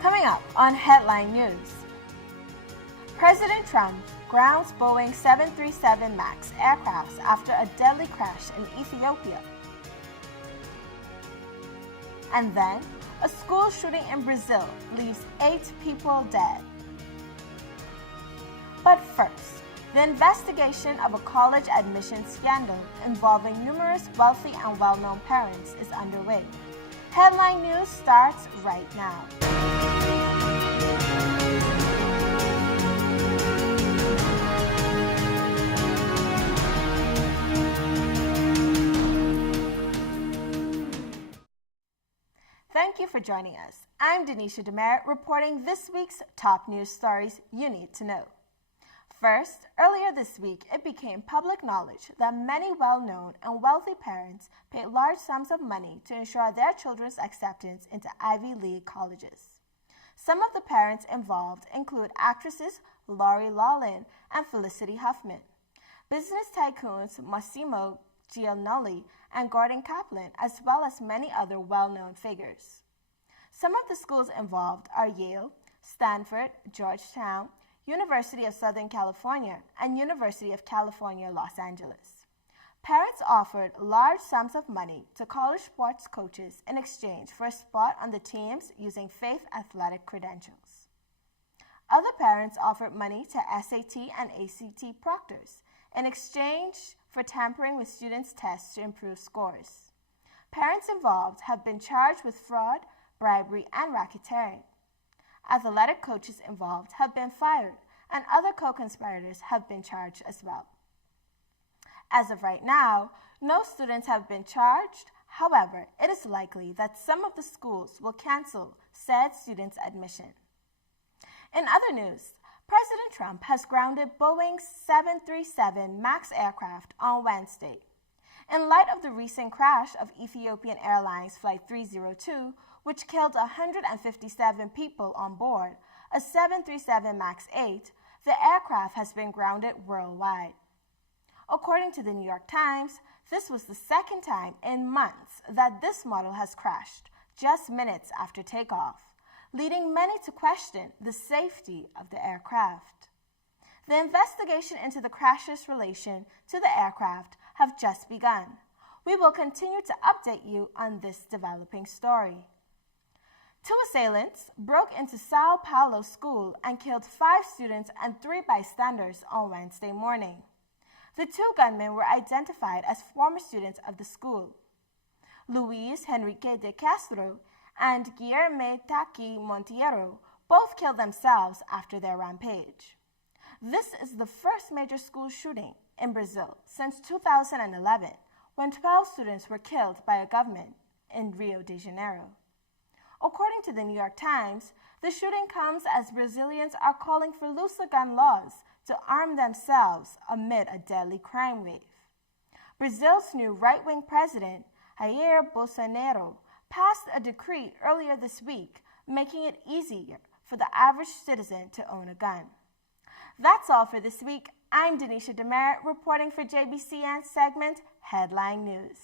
Coming up on Headline News, President Trump grounds Boeing 737 MAX aircraft after a deadly crash in Ethiopia. And then, a school shooting in Brazil leaves 8 people dead. But first, the investigation of a college admission scandal involving numerous wealthy and well-known parents is underway. Headline News starts right now. Thank you for joining us. I'm Denisha Demerit reporting this week's top news stories you need to know. First, earlier this week, it became public knowledge that many well-known and wealthy parents paid large sums of money to ensure their children's acceptance into Ivy League colleges. Some of the parents involved include actresses Lori Loughlin and Felicity Huffman, business tycoons Massimo Giannulli and Gordon Kaplan, as well as many other well-known figures. Some of the schools involved are Yale, Stanford, Georgetown, University of Southern California, and University of California, Los Angeles. Parents offered large sums of money to college sports coaches in exchange for a spot on the teams using fake athletic credentials. Other parents offered money to SAT and ACT proctors in exchange for tampering with students' tests to improve scores. Parents involved have been charged with fraud, bribery, and racketeering. Athletic coaches involved have been fired, and other co-conspirators have been charged as well. As of right now, no students have been charged. However, it is likely that some of the schools will cancel said students' admission. In other news, President Trump has grounded Boeing's 737 MAX aircraft on Wednesday. In light of the recent crash of Ethiopian Airlines Flight 302, which killed 157 people on board, a 737 MAX 8, the aircraft has been grounded worldwide. According to the New York Times, this was the second time in months that this model has crashed, just minutes after takeoff, leading many to question the safety of the aircraft. The investigation into the crash's relation to the aircraft have just begun. We will continue to update you on this developing story. 2 assailants broke into Sao Paulo school and killed 5 students and 3 bystanders on Wednesday morning. The 2 gunmen were identified as former students of the school. Luis Henrique de Castro and Guilherme Taki Monteiro both killed themselves after their rampage. This is the first major school shooting in Brazil since 2011, when 12 students were killed by a gunman in Rio de Janeiro. According to the New York Times, the shooting comes as Brazilians are calling for looser gun laws to arm themselves amid a deadly crime wave. Brazil's new right-wing president, Jair Bolsonaro, passed a decree earlier this week, making it easier for the average citizen to own a gun. That's all for this week. I'm Denisha Demerit reporting for JBCN segment Headline News.